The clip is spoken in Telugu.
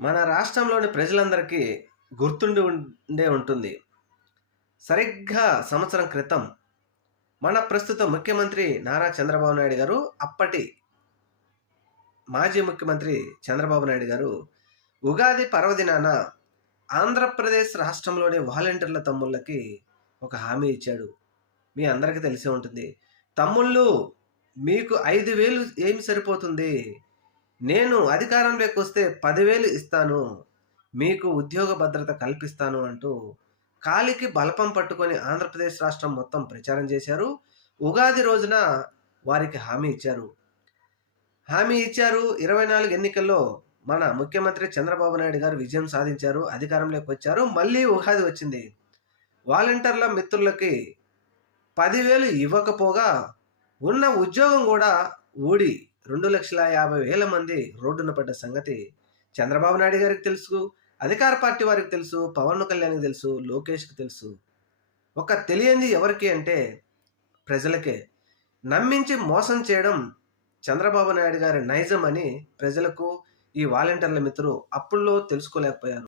మన రాష్ట్రంలోని ప్రజలందరికీ గుర్తుండి ఉండే ఉంటుంది. సరిగ్గా సంవత్సరం క్రితం మన ప్రస్తుత ముఖ్యమంత్రి నారా చంద్రబాబు నాయుడు గారు అప్పటి మాజీ ముఖ్యమంత్రి చంద్రబాబు నాయుడు గారు ఉగాది పర్వదినాన ఆంధ్రప్రదేశ్ రాష్ట్రంలోని వాలంటీర్ల తమ్ముళ్ళకి ఒక హామీ ఇచ్చాడు. మీ అందరికీ తెలిసే ఉంటుంది. తమ్ముళ్ళు మీకు ఐదు వేలు ఏమి సరిపోతుంది? నేను అధికారంలోకి వస్తే పదివేలు ఇస్తాను మీకు ఉద్యోగ భద్రత కల్పిస్తాను అంటూ కాలికి బలపం పట్టుకొని ఆంధ్రప్రదేశ్ రాష్ట్రం మొత్తం ప్రచారం చేశారు. ఉగాది రోజున వారికి హామీ ఇచ్చారు. హామీ ఇచ్చారు. ఇరవై నాలుగు ఎన్నికల్లో మన ముఖ్యమంత్రి చంద్రబాబు నాయుడు గారు విజయం సాధించారు అధికారంలోకి వచ్చారు. మళ్ళీ ఉగాది వచ్చింది. వాలంటీర్ల మిత్రులకి పదివేలు ఇవ్వకపోగా ఉన్న ఉద్యోగం కూడా ఊడి రెండు లక్షల యాభై వేల మంది రోడ్డున పడ్డ సంగతి చంద్రబాబు నాయుడు గారికి తెలుసు అధికార పార్టీ వారికి తెలుసు పవన్ కళ్యాణ్కి తెలుసు లోకేష్కి తెలుసు. ఒక తెలియంది ఎవరికి అంటే ప్రజలకే. నమ్మించి మోసం చేయడం చంద్రబాబు నాయుడు గారి నైజం అని ప్రజలకు ఈ వాలంటీర్ల మిత్రులు అప్పుల్లో తెలుసుకోలేకపోయారు.